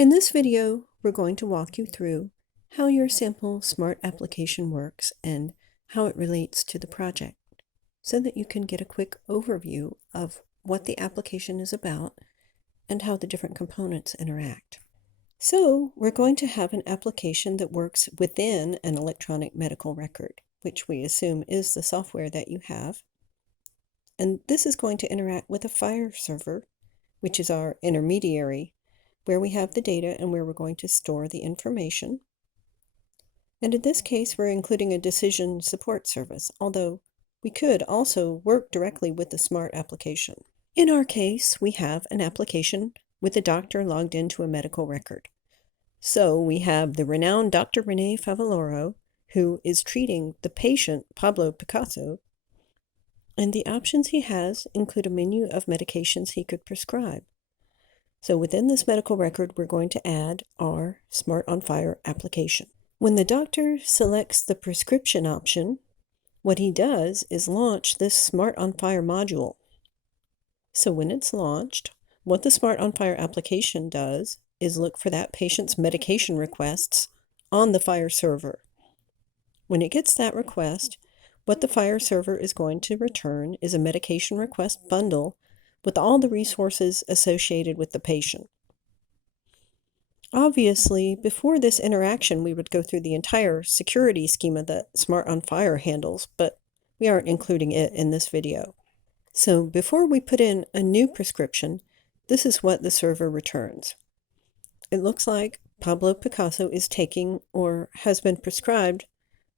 In this video, we're going to walk you through how your sample smart application works and how it relates to the project so that you can get a quick overview of what the application is about and how the different components interact. So we're going to have an application that works within an electronic medical record, which we assume is the software that you have. And this is going to interact with a FHIR server, which is our intermediary, where we have the data and where we're going to store the information. And in this case, we're including a decision support service, although we could also work directly with the smart application. In our case, we have an application with a doctor logged into a medical record. So we have the renowned Dr. Rene Favaloro, who is treating the patient Pablo Picasso, and the options he has include a menu of medications he could prescribe. So within this medical record, we're going to add our Smart on FHIR application. When the doctor selects the prescription option, what he does is launch this Smart on FHIR module. So when it's launched, what the Smart on FHIR application does is look for that patient's medication requests on the FHIR server. When it gets that request, what the FHIR server is going to return is a medication request bundle with all the resources associated with the patient. Obviously, before this interaction, we would go through the entire security schema that Smart on FHIR handles, but we aren't including it in this video. So before we put in a new prescription, this is what the server returns. It looks like Pablo Picasso is taking or has been prescribed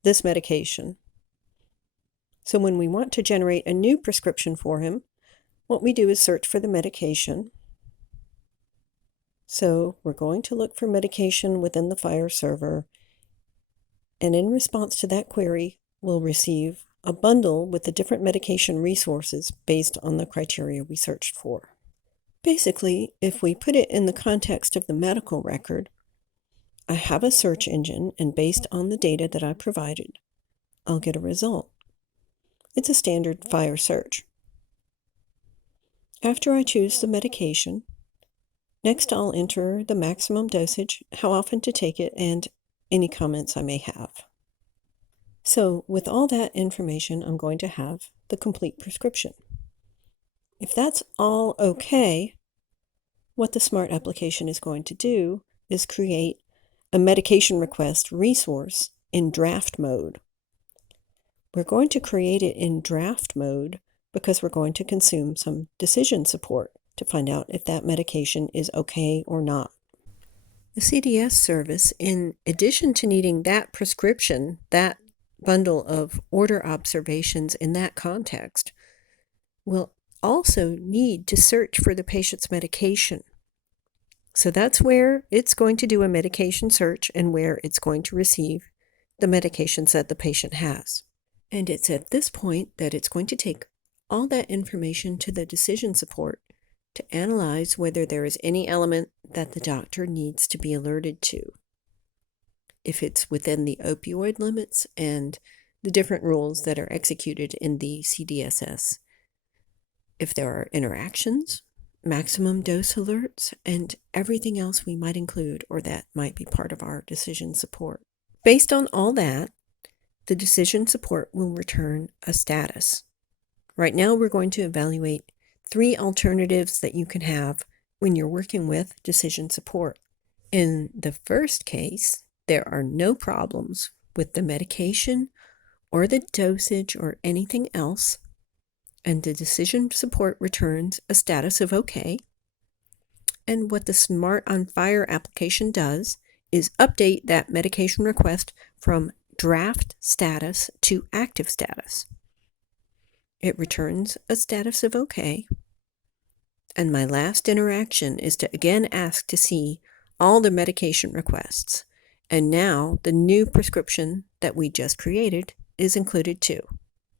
this medication. So when we want to generate a new prescription for him, what we do is search for the medication. So we're going to look for medication within the FHIR server, and in response to that query, we'll receive a bundle with the different medication resources based on the criteria we searched for. Basically, if we put it in the context of the medical record, I have a search engine, and based on the data that I provided, I'll get a result. It's a standard FHIR search. After I choose the medication, next I'll enter the maximum dosage, how often to take it, and any comments I may have. So with all that information, I'm going to have the complete prescription. If that's all okay, what the smart application is going to do is create a medication request resource in draft mode. We're going to create it in draft mode because we're going to consume some decision support to find out if that medication is okay or not. The CDS service, in addition to needing that prescription, that bundle of order observations in that context, will also need to search for the patient's medication. So that's where it's going to do a medication search and where it's going to receive the medications that the patient has. And it's at this point that it's going to take all that information to the decision support to analyze whether there is any element that the doctor needs to be alerted to. If it's within the opioid limits and the different rules that are executed in the CDSS. If there are interactions, maximum dose alerts, and everything else we might include or that might be part of our decision support. Based on all that, the decision support will return a status. Right now, we're going to evaluate 3 alternatives that you can have when you're working with decision support. In the first case, there are no problems with the medication or the dosage or anything else, and the decision support returns a status of OK. And what the Smart on FHIR application does is update that medication request from draft status to active status. It returns a status of OK. And my last interaction is to again ask to see all the medication requests. And now the new prescription that we just created is included too.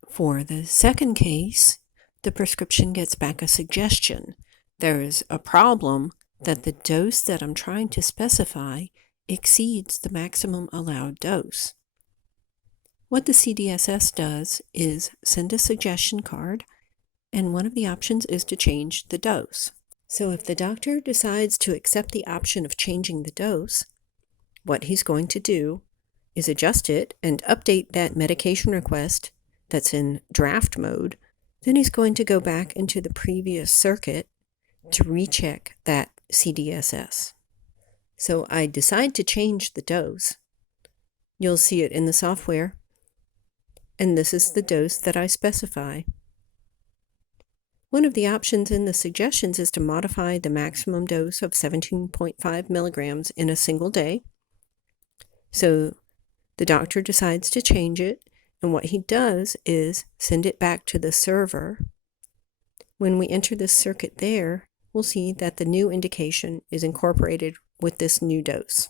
For the second case, the prescription gets back a suggestion. There is a problem that the dose that I'm trying to specify exceeds the maximum allowed dose. What the CDSS does is send a suggestion card, and one of the options is to change the dose. So if the doctor decides to accept the option of changing the dose, what he's going to do is adjust it and update that medication request that's in draft mode. Then he's going to go back into the previous circuit to recheck that CDSS. So I decide to change the dose. You'll see it in the software, and this is the dose that I specify. One of the options in the suggestions is to modify the maximum dose of 17.5 milligrams in a single day. So the doctor decides to change it, and what he does is send it back to the server. When we enter this circuit there, we'll see that the new indication is incorporated with this new dose.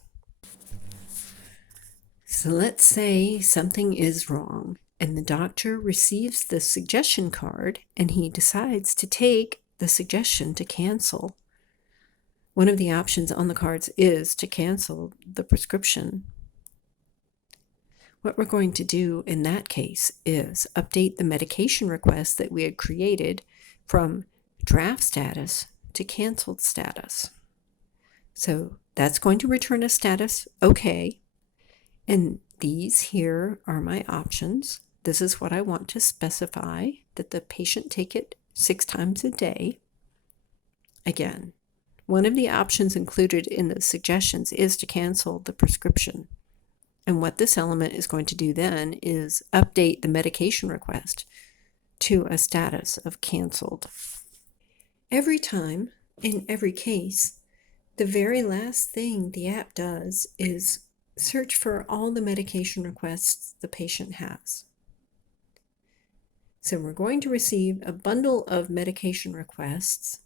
So let's say something is wrong, and the doctor receives the suggestion card, and he decides to take the suggestion to cancel. One of the options on the cards is to cancel the prescription. What we're going to do in that case is update the medication request that we had created from draft status to canceled status. So that's going to return a status OK. And these here are my options. This is what I want to specify, that the patient take it 6 times a day. Again, one of the options included in the suggestions is to cancel the prescription. And what this element is going to do then is update the medication request to a status of canceled. Every time, in every case, the very last thing the app does is search for all the medication requests the patient has. So we're going to receive a bundle of medication requests,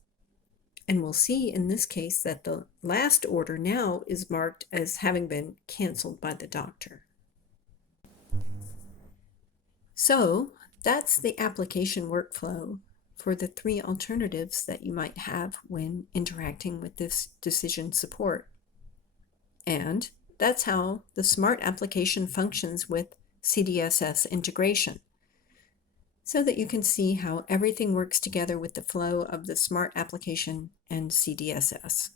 and we'll see in this case that the last order now is marked as having been canceled by the doctor. So that's the application workflow for the 3 alternatives that you might have when interacting with this decision support. And that's how the Smart application functions with CDSS integration, so that you can see how everything works together with the flow of the Smart application and CDSS.